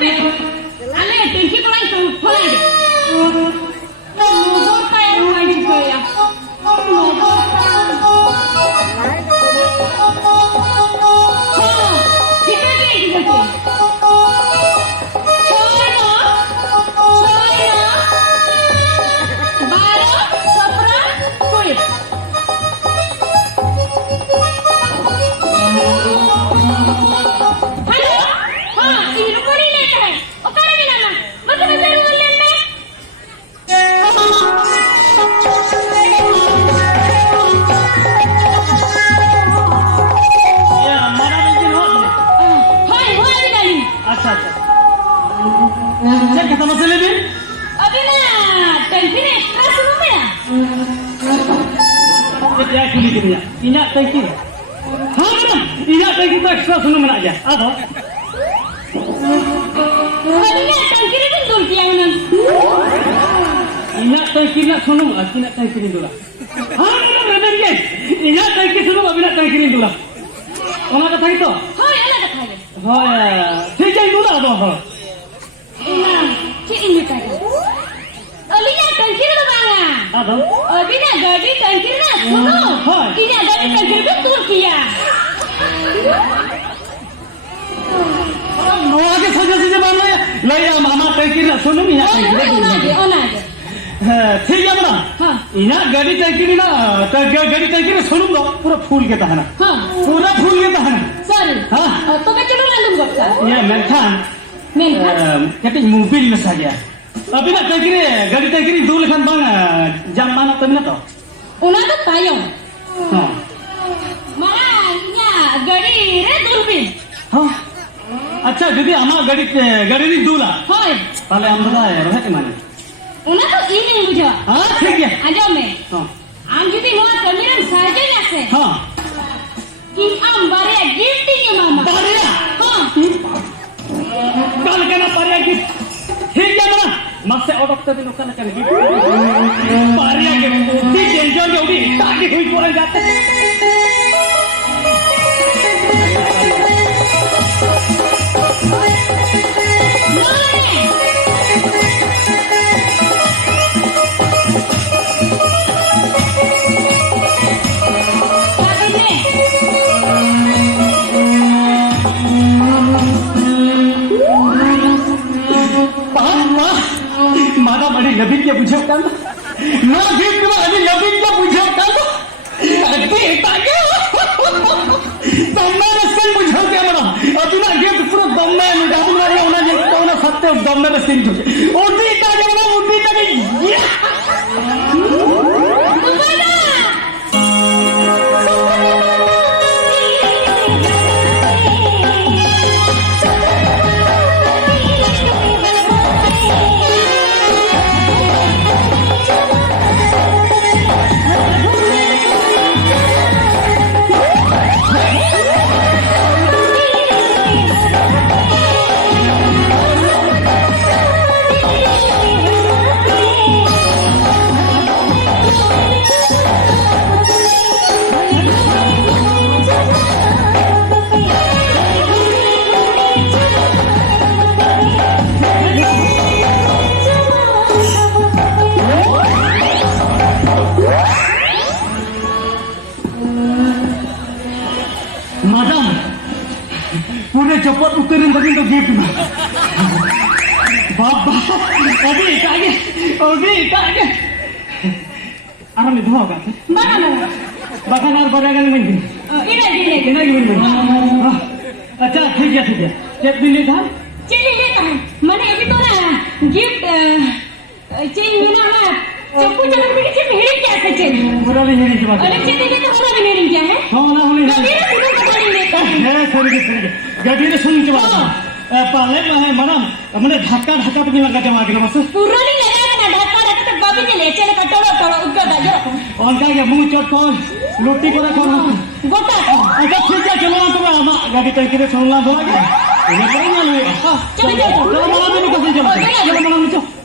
पे अले टेंकी पलाई तो फलाई दे लोगों का ये माइंड गया लोगों का ठीक है Inya tangki. Haa, inya tangki tu extra sunu mana aja. Apa? Inya tangki ni pun dulu tiang nan. Inya tangki nak sunu, aku nak tangki ni dulu. Haa, mana ni? Inya tangki sunu, aku nak tangki ni dulu. Ona kata itu? Hai, ona kata itu. Hai, ठीक है dulu apa? Inya, cik ini kata. Alinya tangki ni banga. Apa? अभी ना गाड़ी टंकी ना सुनो इन्हें गाड़ी टंकी पे दूर किया आगे सजा मानो ले मामा टंकी ना सुनो इना ठीक है बड़ा इना गाड़ी टंकी ना गाड़ी टंकी में सुनो दो पूरा फूल के तहना पूरा फूल के तहना सॉरी तो मैं चलो लंदन बक्का ये मेंखान कटिंग मोबाइल में साजा अभी ना टंकी गाड़ी टंकी दूर लेखन बांग जाम माना तब ना तो उन्हें तो तायों मारा गाड़ी रे दूर भी हाँ अच्छा जब आमा गाड़ी नी दूला हाँ पाले हम बता यार है कि माने उन्हें तो ini बुझा हाँ ठीक है आजा में आम जुदी मोर कमीरन साजे जाते हाँ कि आम बारे गिफ्ट ही मामा बारे हाँ कल के ना बारे गिफ्ट ठीक है ना मस्से ऑर्डर तो भी नुकसान कर गिफ्ट बारे गिफ्ट ठीक है जो भी ताकि हुई कोई जाते नबीन के पूछो कल ना गिफ्ट में अभी नबीन के पूछो कल अभी ताके दम्मे रस्ते पूछो क्या बना अभी ना गिफ्ट पूरा दम्मे निकाल मारे उन्हें जो तो ना सत्य दम्मे रस्ते पूछो उड़ी ताके बना उड़ी ताके चपत उतरिन तक तो गिफ्ट में बाबा अभी कागे आराम में धोगा बाबा नार बरेगा नहीं मिल इना अच्छा ठीक है चेक भी लेता चलिए लेता है मैंने अभी तो ना गिफ्ट चेन मिला ना चप्पू चलन भी चेन हेरिंग क्या है चेन पूरा भी हेरिंग की बात अरे चेन लेते पूरा भी हेरिंग क्या है हाँ ना होने सॉरी गाड़ी ने सुन के बात पाले में मैडम हमने ढक्का तो नहीं लगा जमा के बस पूरा नहीं लगा ना ढक्का तो बाबी के ले चले कटोरा उनका दाजो और का के मुंह चट को लुट्टी को रखो गोटा अच्छा ठीक है चलो तो हम गाड़ी तय करे सुनला दो आगे ये करेंगे चलो चलो चलो चलो